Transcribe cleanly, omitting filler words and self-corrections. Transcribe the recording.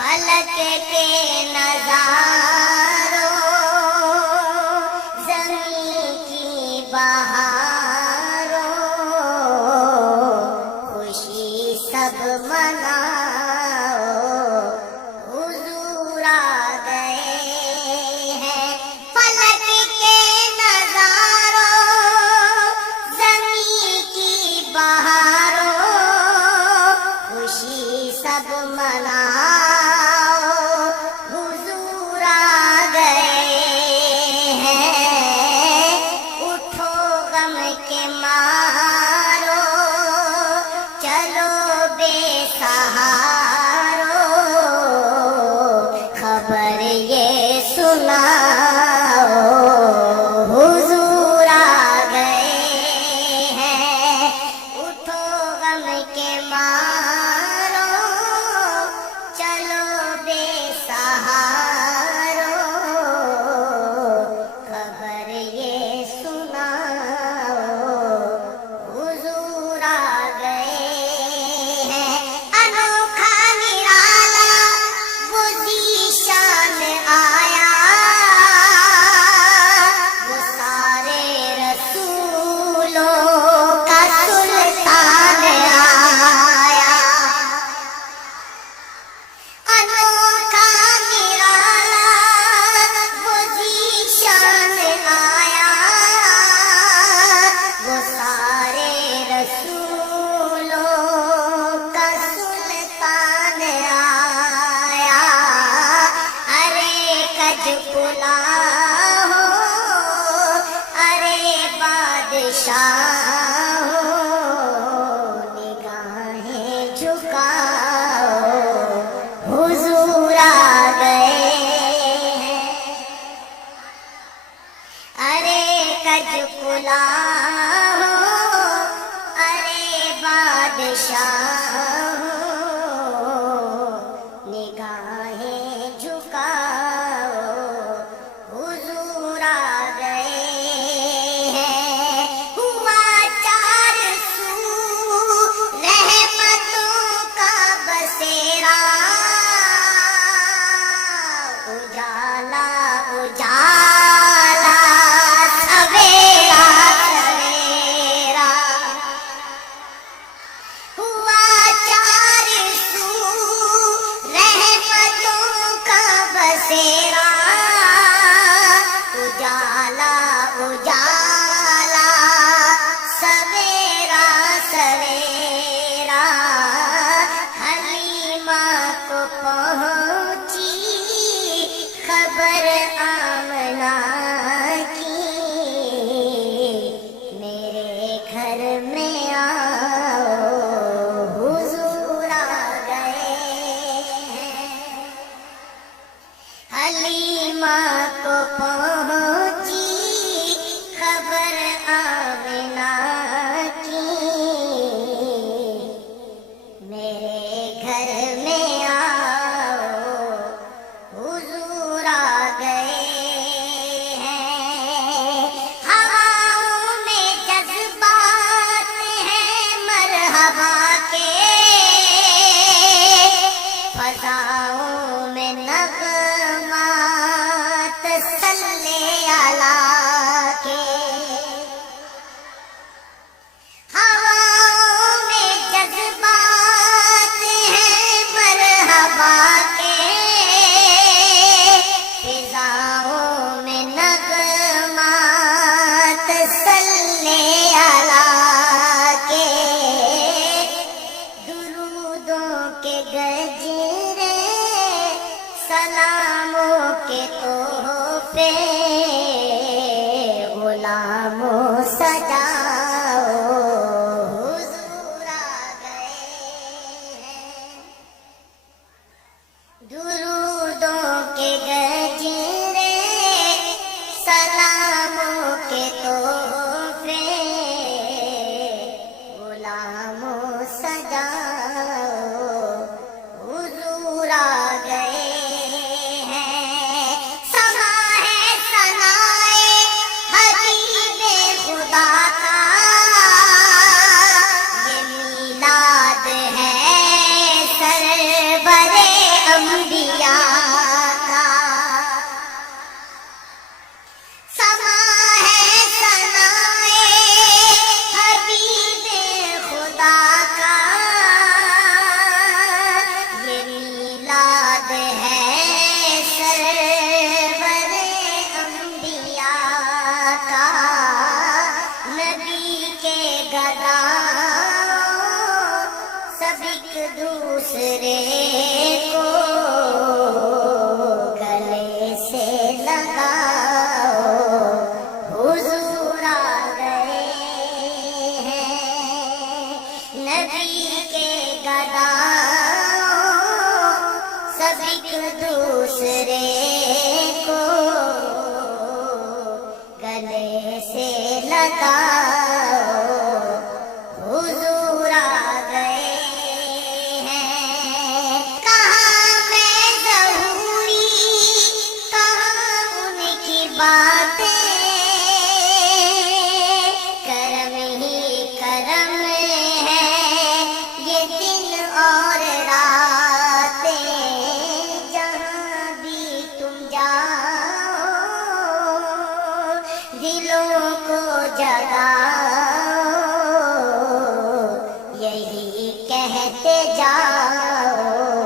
فلک کے نظاروں، زمین کی بہاروں، خوشی سب مناؤ، حضور آ گئے ہیں۔ فلک کے نظاروں، زمین کی بہاروں، خوشی سب مناؤ، حضور آ گئے ہیں۔ اٹھو غم کے مارو، چلو بے سہارو، خبر یہ سناؤ، حضور آ گئے ہیں۔ اٹھو غم کے مارو، چلو بے سہارو، خبر یہ سناؤ، حضور آ گئے ہیں۔ انوکھا نرالا وہ ذیشان آیا، وہ سارے رسولوں کا سلطان آیا۔ انوکھا نرالا وہ ذیشان آیا، وہ سارے رسولوں کا سلطان آیا۔ ارے کج کلا ہو، ارے بادشاہ ہو، نگاہیں جھکاؤ، حضور آ گئے ہیں۔ ارے کج کلا ہو، ارے بادشاہ ہو، نگاہیں جھکاؤ، حضور آ گئے ہیں۔ ہوا چار سو رحمتوں کا بسیرا، اجالا اجالا، سویرا سویرا، ہوا سب ایک دوسرے کو گلے سے لگاؤ، حضور آ گئے ہیں نبی کے گداؤں، سب ایک دوسرے کو گلے سے لگاؤ، حضور آ گئے ہیں۔ کہاں میں ظہوری، کہاں ان کی باتیں، کرم ہی کرم ہے یہ دن اور راتیں، جہاں بھی تم جاؤ دلوں کو جگاؤ، یہی کہتے جاؤ